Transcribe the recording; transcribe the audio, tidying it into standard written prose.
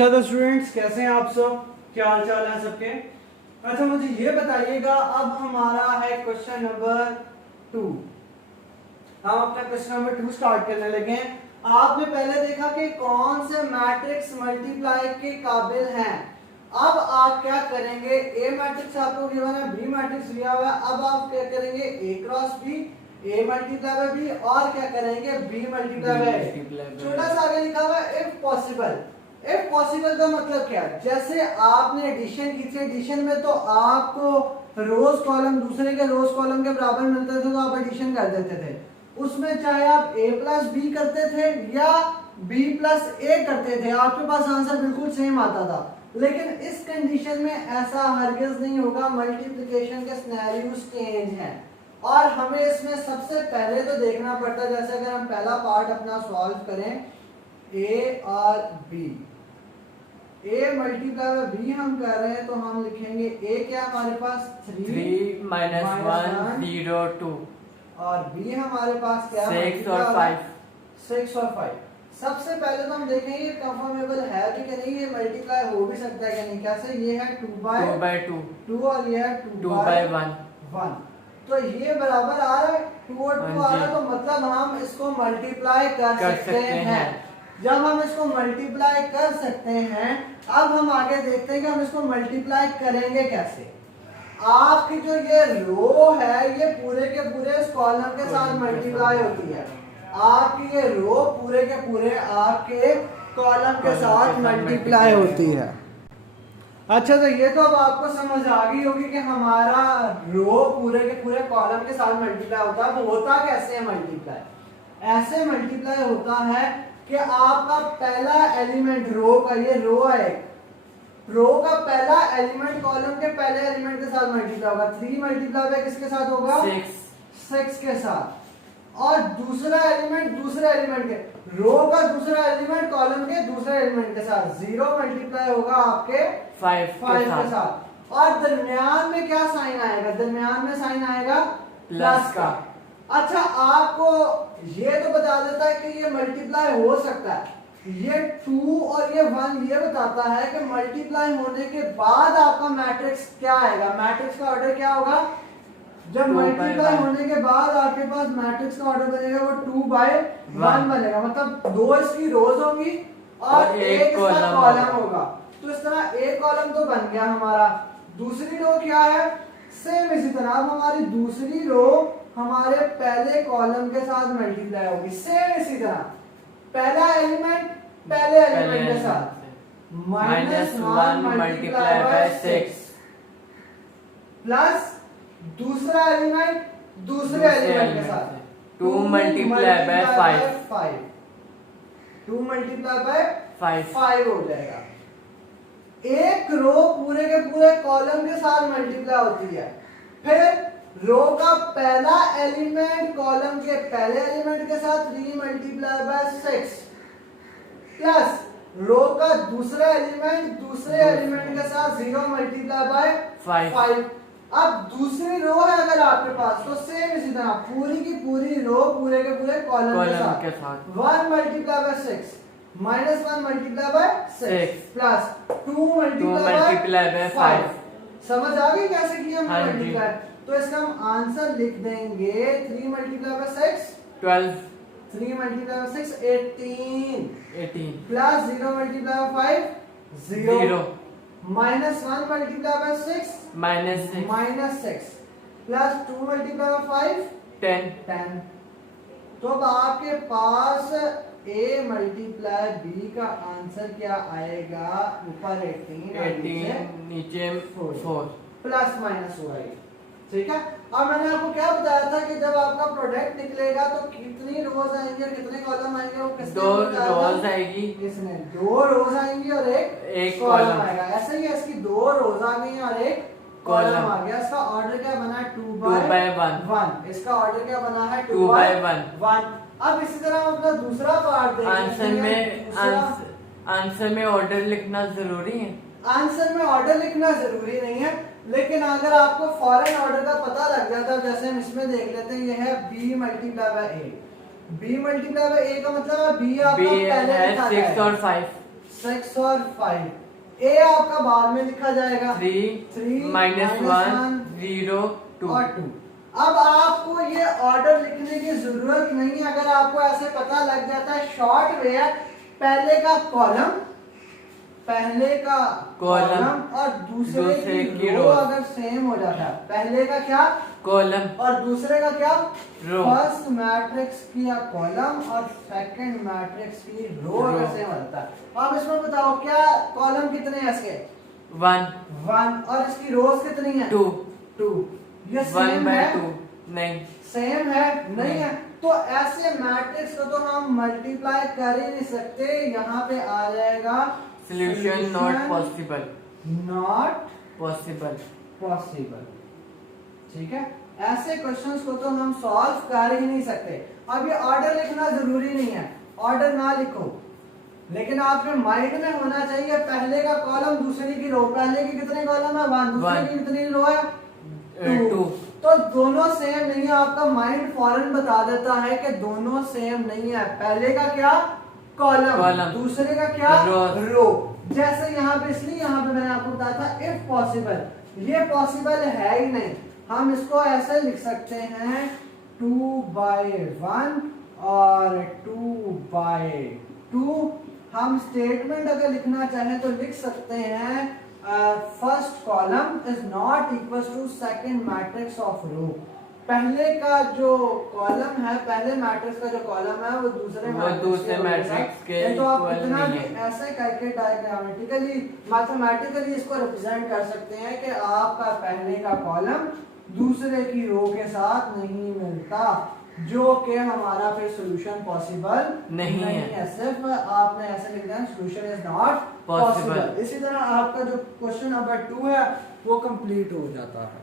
अच्छा तो स्टूडेंट्स कैसे हैं आप सब, क्या हाल चाल है सबके। अच्छा मुझे ये बताइएगा, अब हमारा है क्वेश्चन नंबर 2। हम अपना क्वेश्चन नंबर 2 स्टार्ट करने लगे हैं। आपने पहले देखा कि कौन से मैट्रिक्स मल्टीप्लाई के काबिल हैं। अब आप क्या करेंगे, ए मैट्रिक्स आपको गिवन है, बी मैट्रिक्स दिया हुआ है। अब आप क्या करेंगे, A cross B, A multiply by B, और क्या करेंगे, बी मल्टीप्लाई बाय। छोटा सा आगे लिखा हुआ है इफ पॉसिबल। इफ पॉसिबल का मतलब क्या है, जैसे आपने एडिशन की थी, एडिशन में तो आपको रोज कॉलम दूसरे के रोज कॉलम के बराबर मिलते थे तो आप एडिशन कर देते थे। उसमें चाहे आप a प्लस बी करते थे या b प्लस a करते थे, आपके पास आंसर बिल्कुल सेम आता था। लेकिन इस कंडीशन में ऐसा हरगिज नहीं होगा, मल्टीप्लिकेशन के सिनेरियोज चेंज हैं और हमें इसमें सबसे पहले तो देखना पड़ता है। जैसे अगर हम पहला पार्ट अपना सॉल्व करें, a और b, a multiply by b हम कर रहे हैं तो हम लिखेंगे a क्या हमारे पास 3 minus 1 0 2 और b हमारे पास क्या 6 और 5। 6 और 5। सबसे पहले तो हम देखेंगे ये कंफर्मेबल है कि नहीं, ये मल्टीप्लाई हो भी सकता है कि नहीं। कैसे, ये है 2 by 2 और ये है 2 by 1। तो ये बराबर आ रहा है, 2 और 2 आ रहा है, तो मतलब हम इसको मल्टीप्लाई कर सकते हैं। जब हम इसको मल्टीप्लाई कर सकते हैं, अब हम आगे देखते हैं कि हम इसको मल्टीप्लाई करेंगे कैसे। आपकी जो ये रो है ये पूरे के पूरे इस कॉलम के साथ मल्टीप्लाई होती है। आपकी ये रो पूरे के पूरे आपके कॉलम के साथ मल्टीप्लाई होती है। अच्छा तो ये तो अब आपको समझ आ गई होगी कि हमारा रो पूरे के पूरे कॉलम के साथ मल्टीप्लाई होता है। वो होता कैसे है मल्टीप्लाई, ऐसे मल्टीप्लाई होता है कि आपका पहला एलिमेंट रो का, ये रो है, रो का पहला एलिमेंट कॉलम के पहले एलिमेंट के साथ मल्टीप्लाई होगा। 3 मल्टीप्लाई बाय किसके साथ होगा, 6 के साथ। और दूसरा एलिमेंट दूसरे एलिमेंट के, रो का दूसरा एलिमेंट कॉलम के दूसरे एलिमेंट के साथ 0 मल्टीप्लाई होगा आपके 5 के साथ। और दरमियान में क्या साइन आएगा, दरमियान में साइन आएगा प्लस का। अच्छा आपको ये तो बता देता है कि ये मल्टीप्लाई हो सकता है। ये 2 और ये 1 ये बताता है कि मल्टीप्लाई होने के बाद आपका मैट्रिक्स क्या आएगा। मैट्रिक्स का ऑर्डर क्या होगा, जब मल्टीप्लाई होने के बाद आपके पास मैट्रिक्स का ऑर्डर बनेगा वो 2 by 1 बनेगा। मतलब 2 इसकी रोज होंगी और 1 इसका कॉलम होगा। तो इस तरह एक कॉलम तो बन गया हमारा। दूसरी रो क्या है, सेम इसी तरह अब हमारी दूसरी रो हमारे पहले कॉलम के साथ मल्टीप्लाई होगी, सेम इसी तरह। पहला एलिमेंट पहले एलिमेंट के साथ -1 मल्टीप्लाई बाय 6 प्लस दूसरा एलिमेंट दूसरे एलिमेंट के साथ 2 मल्टीप्लाई बाय 5 2 मल्टीप्लाई बाय 5 हो जाएगा। एक रो पूरे के पूरे कॉलम के साथ मल्टीप्लाई होती है। फिर रो का पहला एलिमेंट कॉलम के पहले एलिमेंट के साथ 3 मल्टीप्लाई बाय 6 प्लस रो का दूसरा एलिमेंट दूसरे एलिमेंट के साथ 0 मल्टीप्लाई बाय 5। अब दूसरी रो है अगर आपके पास तो सेम इसी तरह पूरी की पूरी रो पूरे के पूरे कॉलम के साथ 1 multiply by 6 -1 multiply by 6 plus 2 multiply by 5। समझ आ गई कैसे किया हमने मल्टीप्लाई। तो इसका हम आंसर लिख देंगे 3 multiply by 6 12, 3 multiply by 6 18 plus 0 multiply by 5 0 -1 multiply by 6 -6 plus 2 multiply by 5 10। तो अब आपके पास a मल्टीप्लाई b का आंसर क्या आएगा, ऊपर 18 नीचे 4 प्लस माइनस हुआ है। ठीक है, अब मैंने आपको क्या बताया था कि जब आपका प्रोडक्ट निकलेगा तो कितनी रोज आएंगी और कितने कॉलम आएंगे, वो किसने 2 रोज आएगी, किसने 2 रोज आएंगी और एक कॉलम आएगा। ऐसे ही इसकी 2 रोज आ गई और एक कॉलम आ गया। इसका ऑर्डर क्या बना है 2 by 1। इसका ऑर्डर क्या बना है 2 by 1। अब इसी तरह हम अपना दूसरा पार्ट देखेंगे। आंसर में ऑर्डर लिखना जरूरी है, आंसर में ऑर्डर लिखना जरूरी नहीं है, लेकिन अगर आपको फॉरेन ऑर्डर का पता लग जाता है, जैसे हम इसमें देख लेते हैं, ये है b multiply by a। b multiply by a का मतलब है b आपका पहले लिखा है 6 और 5 6 और 5। ए आपका बाद में लिखा जाएगा 3 -1 0 2 और 2। अब आपको ये ऑर्डर लिखने की जरूरत नहीं है, अगर आपको ऐसे पता लग जाता है शॉर्ट वे है, पहले का कॉलम और दूसरे की रो अगर सेम हो जाता है, पहले का क्या कॉलम और दूसरे का क्या रो, फर्स्ट मैट्रिक्स की कॉलम और सेकंड मैट्रिक्स की रो अगर सेम होता है। अब इसमें बताओ क्या कॉलम कितने हैं इसके 1 और इसकी रोज कितनी है 2 ये 1 सेम by है 2 नहीं सेम है नहीं है, तो ऐसे मैट्रिक्स को तो हम मल्टीप्लाई कर ही नहीं सकते, यहाँ पे आ जाएगा सॉल्यूशन नॉट पॉसिबल ठीक है। ऐसे क्वेश्चंस को तो हम सॉल्व कर ही नहीं सकते। अब ये ऑर्डर लिखना जरूरी नहीं है, ऑर्डर ना लिखो, लेकिन आपके माइंड में होना चाहिए पहले का कॉलम दूसरे की रो, पहले की कितने कॉलम है 1, दूसरे की कितनी रो है 2, तो दोनों सेम नहीं है। आपका माइंड फौरन बता देता है कि दोनों सेम नहीं है, पहले का क्या कॉलम दूसरे का क्या रो। जैसे यहाँ पे, इसलिए यहाँ पे मैंने आपको बताया था इफ पॉसिबल, ये पॉसिबल है ही नहीं, हम इसको ऐसे लिख सकते हैं 2/1 और 2/2। हम स्टेटमेंट अगर लिखना चाहें तो लिख सकते हैं first column is not equal to second matrix of row. पहले का जो कॉलम है, पहले मैट्रिक्स का जो कॉलम है वो दूसरे मैट्रिक्स के तो आप इक्वल इतना नहीं भी है। ऐसे करके डायग्रामेटिकली मैथमेटिकली इसको रिप्रेजेंट कर सकते हैं कि आपका पहले का कॉलम दूसरे की रो के साथ नहीं मिलता, जो कि हमारा फिर सॉल्यूशन पॉसिबल नहीं है। सिर्फ आपने ऐसे लिख देना सॉल्यूशन इज नॉट पॉसिबल। इसी तरह आपका जो क्वेश्चन नंबर 2 है वो कंप्लीट हो जाता है।